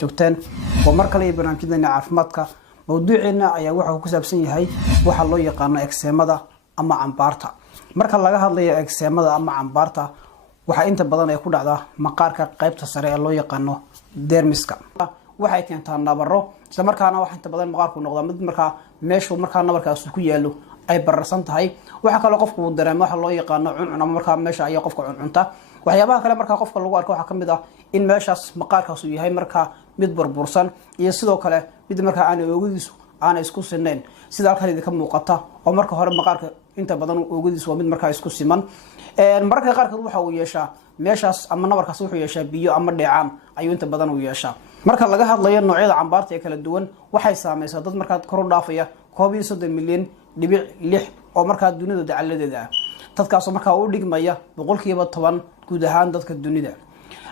joogteen oo mar kale barnaamijyada caafimaadka mawduuceena ayaa waxa ku saabsan yahay waxa loo yaqaan ekseemada ama cambaarta. Marka laga hadlayo ekseemada ama cambaarta waxa inta badan ay ku dhacdaa maqaarka qaybta sare ee loo yaqaan dermiska. waxay keentaa nabaro isla markaana waxa inta badan maqaarku noqda mid marka meeshu marka nabarkaas ku yaalo ay bararsan tahay. waxa kale qofku uu dareemo waxa loo yaqaan cuncun marka meesha ay qofka cuncunta. waxyaabaha kale marka qofka lagu arko waxa kamid ah in meeshaas maqaarkaas uu yahay marka mid burbursan iyo sidoo kale mid marka aan oogadiisu aan isku sineen sida halkan idinka muuqata oo marka hore maqaarka inta badan oogadiisu waa mid marka isku siman marka qaarkood waxa uu yeeshaa meeshaas ama nabarkaas wuxuu yeeshaa biyo ama dheecaan ayuu inta badan u yeeshaa. marka laga hadlayo noocyada cambaarta ee kala duwan waxay saameeysaa dad marka kor u dhaafaya 30 milyan dhibic 6 oo marka dunida dacaladeeda ah. dadkaas marka u dhigmaya 10% guud ahaan dadka dunida.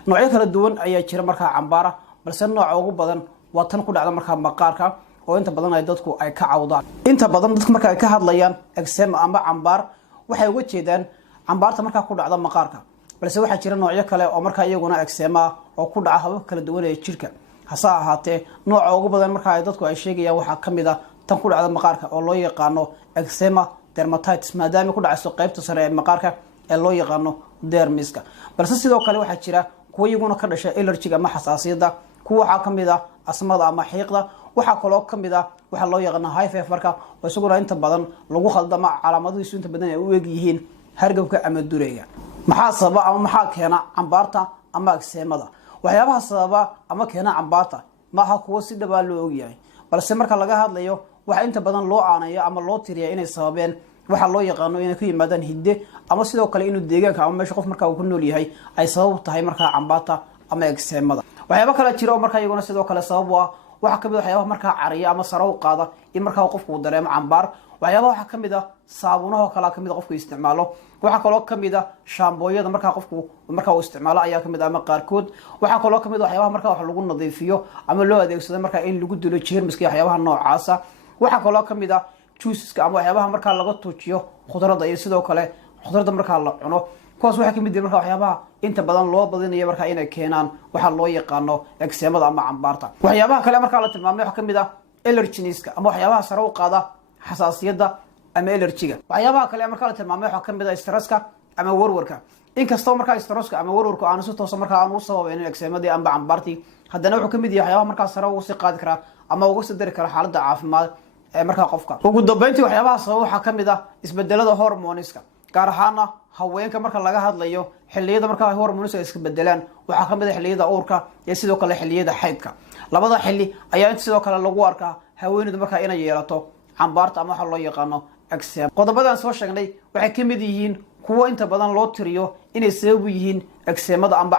noocyo kala duwan ayaa jira marka cambaara balse nooca ugu badan waa tan ku dhacda marka maqaarka oo inta badan ay dadku ay ka cawdaan. inta badan dadku marka ay ka hadlayaan eczema ama cambaar waxay uga jeedaan cambaarta marka ku dhacda maqaarka balse waxa jira noocyo kale oo marka iyaguna eczema oo ku dhaca habab kala duwan ee jirka. hase ahaatee nooca ugu badan marka ay dadku ay sheegayaan waxa kamid ah tan ku dhacda maqaarka oo loo yaqaan eczema dermatitis maadaama ku dhacayso qaybta sare ee maqaarka ee loo yaqaan dermiska. balse sidoo kale waxa jira kuwa iyaguna ka dhashay allergy ama xasaasiyada kuwa waxa kamid ah asmada ama xiiqda. waxa kale oo kamid ah waxa loo yaqaan high feverka oo isaguna inta badan lagu khaldama calaamadihiisu inta badan ay u eeg yihiin hargabka ama dureega. maxaa sababa ama maxaa keena cambaarta ama ekseemada? waxyaabaha sababa ama keena cambaarta maaha kuwa si dhab ah loo ogyahay balse marka laga hadlayo waxa inta badan loo aaneeyo ama loo tiriyo inay sababeen waxa loo yaqaan inay ku yimaadaan hidde ama sidoo kale inuu deegaanka ama meesha qof marka uu ku nool yahay ay sabab tahay marka cambaarta ama ekseemada. waxyaabo kale jira oo marka iyaguna sidoo kale sabab ah waxa kamid ah waxyaabaha marka cariya ama sare u qaada in marka qofku uu dareemo cambaar. waxyaabaha waxa kamid ah saabunaha kala kamid ah qofku isticmaalo. waxa kale oo kamid ah shaambooyada marka qofku marka uu isticmaalo ayaa kamid ah qaarkood. waxa kale oo kamid ah waxyaabaha marka wax lagu nadiifiyo ama loo adeegsado marka in lagu dilo jeermiska waxyaabaha noocaas ah. waxa kale oo kamid ah juiceska ama waxyaabaha marka laga tuujiyo khudradda iyo sidoo kale khudradda marka la cuno kuwaas waxa kamid ah marka waxyaabaha inta badan loo badinayo marka inay keenaan waxa loo yaqaan ekseemada ama cambaarta. waxyaabaha kale marka la tilmaamay waxa kamid ah allergies ama waxyaabaha sare u qaada xasaasiyada ama allergiga. waxyaabaha kale marka la tilmaamay waxa kamid ah stresska ama warwarka. inkastoo marka stresska ama warwarku aan si toos marka aan u sababeyn ekseemadii ama cambaartii haddana wuxuu kamid yahay waxyaabaha marka sare u sii qaadi kara ama uga sii dari kara xaaladda caafimaad ee marka qofka. ugu dambeyntii waxyaabaha sabab waxa kamid ah isbedelada hormooniska gaar ahaan haweenka marka laga hadlayo xilliyada marka hormooniska iska bedelaan waxa kamid ah xilliyada uurka iyo sidoo kale xilliyada xaydka. labada xilli ayaa inta sidoo kale lagu arkaa haweeneydu marka inay yeelato cambaarta ama waxa loo yaqaan ekseem. qodobadan soo sheegnay waxay kamid yihiin kuwa inta badan loo tiriyo inay sabab u yihiin ekseemada ama